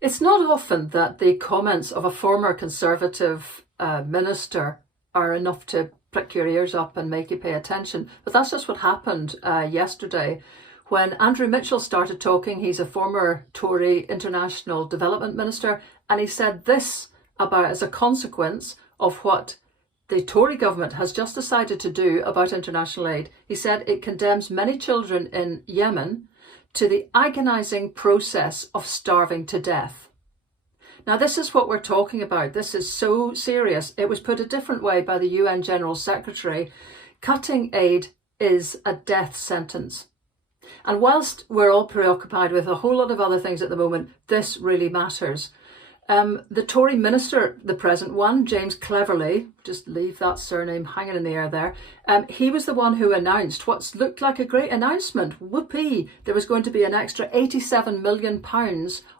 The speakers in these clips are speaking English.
It's not often that the comments of a former Conservative minister are enough to prick your ears up and make you pay attention. But that's just what happened yesterday when Andrew Mitchell started talking. He's a former Tory International Development Minister, and he said this about, as a consequence of what the Tory government has just decided to do about international aid. He said it condemns many children in Yemen to the agonising process of starving to death. Now, this is what we're talking about. This is so serious. It was put a different way by the UN General Secretary. Cutting aid is a death sentence. And whilst we're all preoccupied with a whole lot of other things at the moment, this really matters. The Tory minister, the present one, James Cleverly, just leave that surname hanging in the air there, he was the one who announced what looked like a great announcement. Whoopee! There was going to be an extra £87 million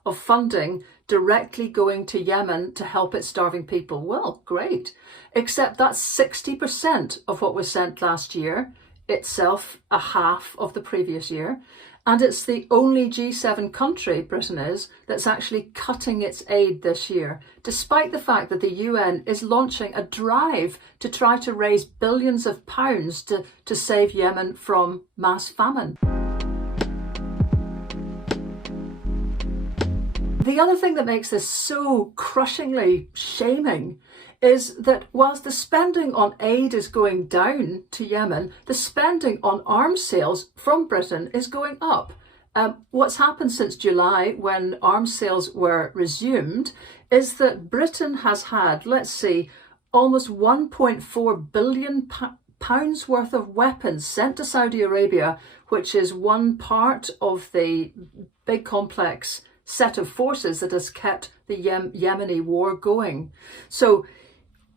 of funding directly going to Yemen to help its starving people. Well, great. Except that's 60% of what was sent last year, itself a half of the previous year. And it's the only G7 country, Britain is, that's actually cutting its aid this year, despite the fact that the UN is launching a drive to try to raise billions of pounds to save Yemen from mass famine. The other thing that makes this so crushingly shaming is that whilst the spending on aid is going down to Yemen, the spending on arms sales from Britain is going up. What's happened since July, when arms sales were resumed, is that Britain has had, let's see, almost £1.4 billion worth of weapons sent to Saudi Arabia, which is one part of the big complex set of forces that has kept the Yemeni war going. So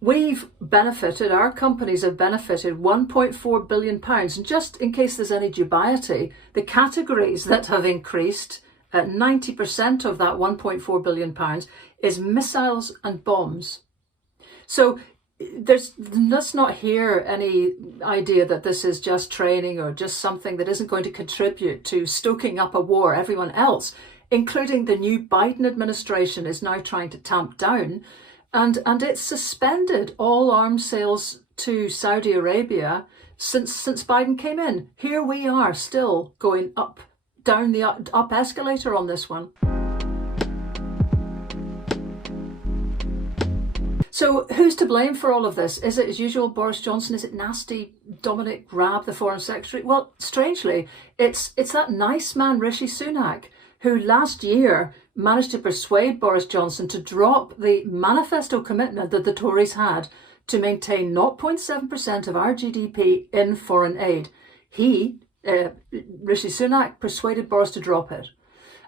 we've benefited, our companies have benefited £1.4 billion. And just in case there's any dubiety, the categories that have increased, 90% of that £1.4 billion is missiles and bombs. So let's not hear any idea that this is just training or just something that isn't going to contribute to stoking up a war. Everyone else, including the new Biden administration, is now trying to tamp down. And it's suspended all arms sales to Saudi Arabia since Biden came in. Here we are still going down the up escalator on this one. So who's to blame for all of this? Is it, as usual, Boris Johnson? Is it nasty Dominic Raab, the Foreign Secretary? Well, strangely, it's that nice man Rishi Sunak, who last year managed to persuade Boris Johnson to drop the manifesto commitment that the Tories had to maintain 0.7% of our GDP in foreign aid. He, Rishi Sunak, persuaded Boris to drop it.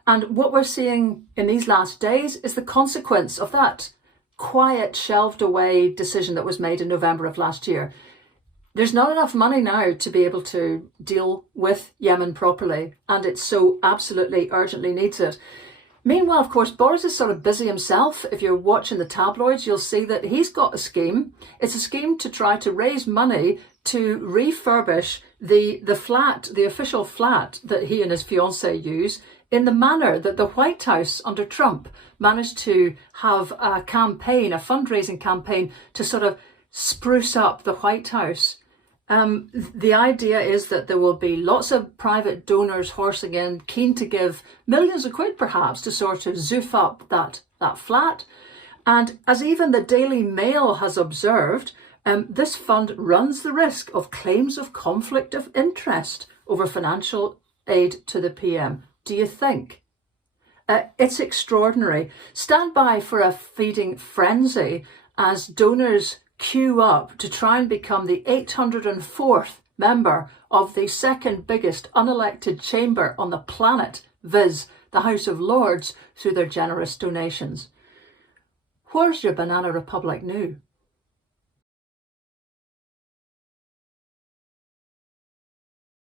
And what we're seeing in these last days is the consequence of that quiet, shelved away decision that was made in November of last year. There's not enough money now to be able to deal with Yemen properly, and it so absolutely urgently needs it. Meanwhile, of course, Boris is sort of busy himself. If you're watching the tabloids, you'll see that he's got a scheme. It's a scheme to try to raise money to refurbish the official flat that he and his fiancée use, in the manner that the White House under Trump managed to have a campaign, a fundraising campaign, to sort of spruce up the White House. The idea is that there will be lots of private donors horsing in, keen to give millions of quid perhaps to sort of zoof up that flat. And as even the Daily Mail has observed, this fund runs the risk of claims of conflict of interest over financial aid to the PM. Do you think? It's extraordinary. Stand by for a feeding frenzy as donors queue up to try and become the 804th member of the second biggest unelected chamber on the planet, viz. the House of Lords, through their generous donations. Where's your Banana Republic now?